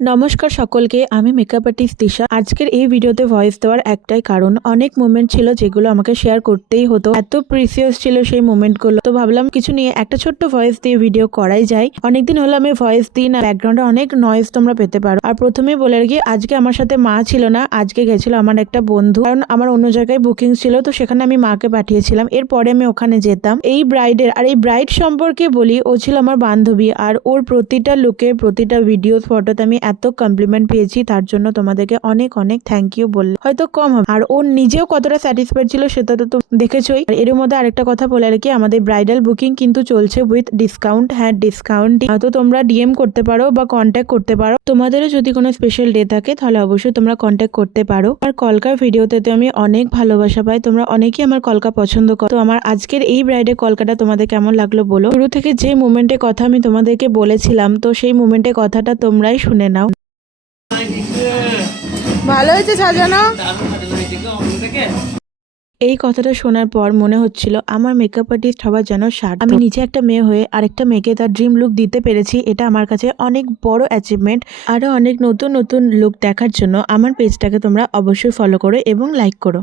নমস্কার সকলকে, আমি মেকআপ আর্টিস্ট দিশা। আজকের এই ভিডিওতে ভয়েস দেওয়ার একটাই কারণ, অনেক মোমেন্ট ছিল যেগুলো আমাকে শেয়ার করতেই হতো। এত প্রিসিয়াস ছিল সেই মোমেন্টগুলো, তো ভাবলাম কিছু নিয়ে একটা ছোট্ট ভয়েস দিয়ে ভিডিও করাই যায়। অনেকদিন হলো আমি ভয়েস দিই না, ব্যাকগ্রাউন্ডে অনেক নয়েজ তোমরা পেতে পারো। আর প্রথমেই বলে রাখি, আজকে আমার সাথে মা ছিল না, আজকে গেছিল আমার একটা বন্ধু, কারণ আমার অন্য জায়গায় বুকিং ছিল, তো সেখানে আমি মাকে পাঠিয়েছিলাম। এরপরে আমি ওখানে যেতাম। এই ব্রাইডের আর এই ব্রাইড সম্পর্কে বলি, ও ছিল আমার বান্ধবী, আর ওর প্রতিটা লুকে প্রতিটা ভিডিও ফটোতে আমি এত কমপ্লিমেন্ট পেয়েছি, তার জন্য তোমাদেরকে অনেক অনেক থ্যাংক ইউ বললে হয়তো কম হবে। আর ও নিজেও কতটা স্যাটিসফাইড ছিল সেটা তো দেখেছোই। আর এর মধ্যে আরেকটা কথা বলে আর কি, আমাদের ব্রাইডাল বুকিং কিন্তু চলছে উইথ ডিসকাউন্ট। হ্যাঁ, ডিসকাউন্ট, তো তোমরা ডিএম করতে পারো বা কন্ট্যাক্ট করতে পারো। তোমাদেরও যদি কোনো স্পেশাল ডে থাকে তাহলে অবশ্যই তোমরা কন্ট্যাক্ট করতে পারো। আর কলকার ভিডিওতে তো আমি অনেক ভালোবাসা পাই, তোমরা অনেকেই আমার কলকা পছন্দ করো। তো আমার আজকের এই ব্রাইডের কলকাটা তোমাদের কেমন লাগলো বলো। শুরু থেকে যে মোমেন্টের কথা আমি তোমাদেরকে বলেছিলাম, তো সেই মোমেন্টের কথাটা তোমরাই শুনে নাও। ভালো হয়েছে সাজানো। এই কথাটা শোনার পর মনে হচ্ছিল আমার মেকআপ আর্টিস্ট হওয়ার যেন স্বাদ। আমি নিজে একটা মেয়ে হয়ে আরেকটা মেয়েকে তার ড্রিম লুক দিতে পেরেছি, এটা আমার কাছে অনেক বড় অ্যাচিভমেন্ট। আরো অনেক নতুন নতুন লুক দেখার জন্য আমার পেজটাকে তোমরা অবশ্যই ফলো করো এবং লাইক করো।